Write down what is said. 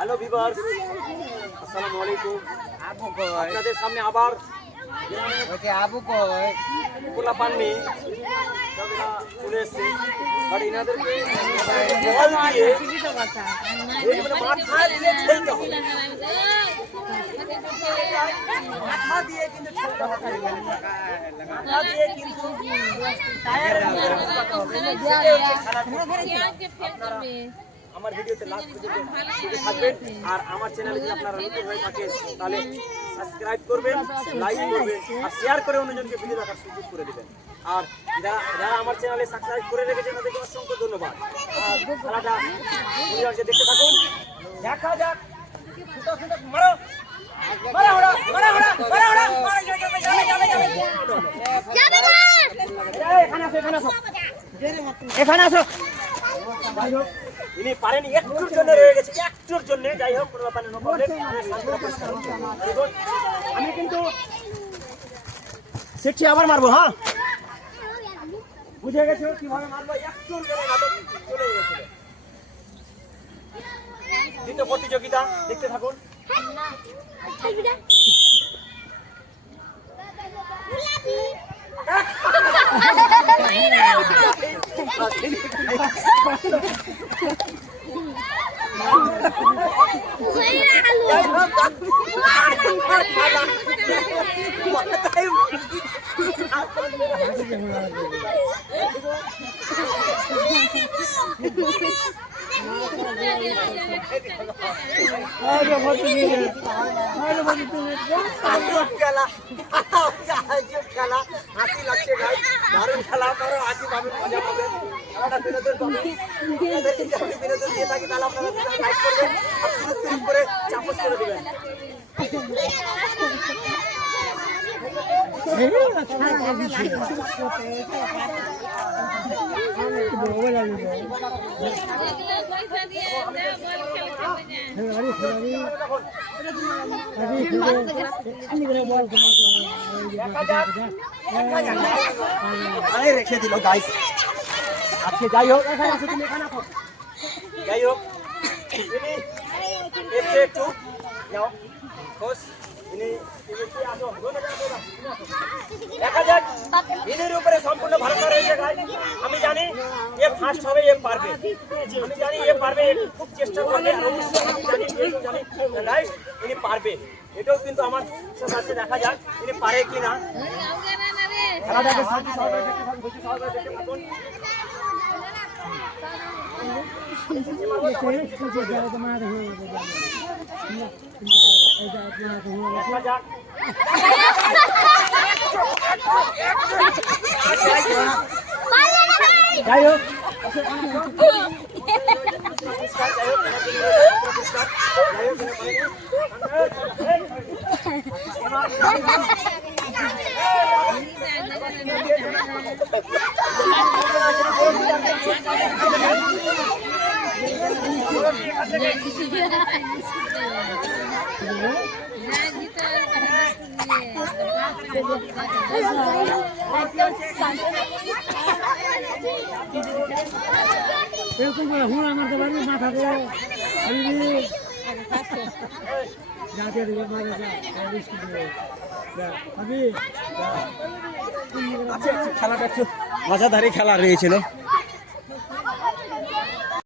Hello viewers, আসসালামু আলাইকুম। আপনাদের সামনে আবার পোলা পাননি চলে এসছে, বাট এনাদেরকে বল দিয়ে মাথা দিয়ে খেলতে হবে। মাথা দিয়ে কিন্তু খেলতে হবে, মাথা দিয়ে কিন্তু টায়ারের মধ্যে ঢোকাতে হবে। আমার ভিডিওতে লাস্ট পর্যন্ত থাকবেন, আর আমার চ্যানেলে যদি আপনারা নতুন হয়ে থাকেন তাহলে সাবস্ক্রাইব করবেন, লাইক করবেন আর শেয়ার করে অন্যজনকে ভিডিও দেখার সুযোগ করে দেবেন। আর যারা আমার চ্যানেলে সাবস্ক্রাইব করে রেখেছেন তাদেরকে অসংখ্য ধন্যবাদ। আর খেলাটা পরিবারকে দেখতে থাকুন, দেখা যাক। মারো মারো ওরা, মারো ওরা, মারো ওরা, যাবে না। এখানে আসো, এখানে আসো, এখানে আসো। ইনি পারেন, একটুর জন্য রয়ে গেছে, একটুর জন্য। যাই হোক, কোনো ব্যাপার নেই। আমি কিন্তু শিখছি, আবার মারবো। হ্যাঁ, বুঝে গেছো কিভাবে মারবো। একটুর জন্য নাটক চলে গেছিল। দ্বিতীয় প্রতিযোগিতা দেখতে থাকুন। হাসি লাগছে ভাই, দারুণ খেলা। আপনারা হাসি পাবেন, মজা পাবেন, বিনোদন পাবেন। বিনোদন দিয়ে থাকি তাহলে আপনারা লাইক করবেন আর ক্লিক করে চাপস করে দেবেন। রেখে দিল গাইস। আজকে যাই হোক, যাই হোক, একটু যাও খোঁজ। দেখা যাক, ইনির উপরে সম্পূর্ণ ভরসা রয়েছে গাইস। আমি জানি এ ফার্স্ট হবে, এ পারবে। আমি জানি এ পারবে, খুব চেষ্টা করবে। জানি গাইস ইনি পারবে, এটাও কিন্তু আমার সাথে। দেখা যাক ইনি পারে কিনা। খেলাটাকে শান্তি সহকারে দেখতে থাকুন। যাই হোক, খেলাটা একটু মজাদারি খেলা রয়েছিল।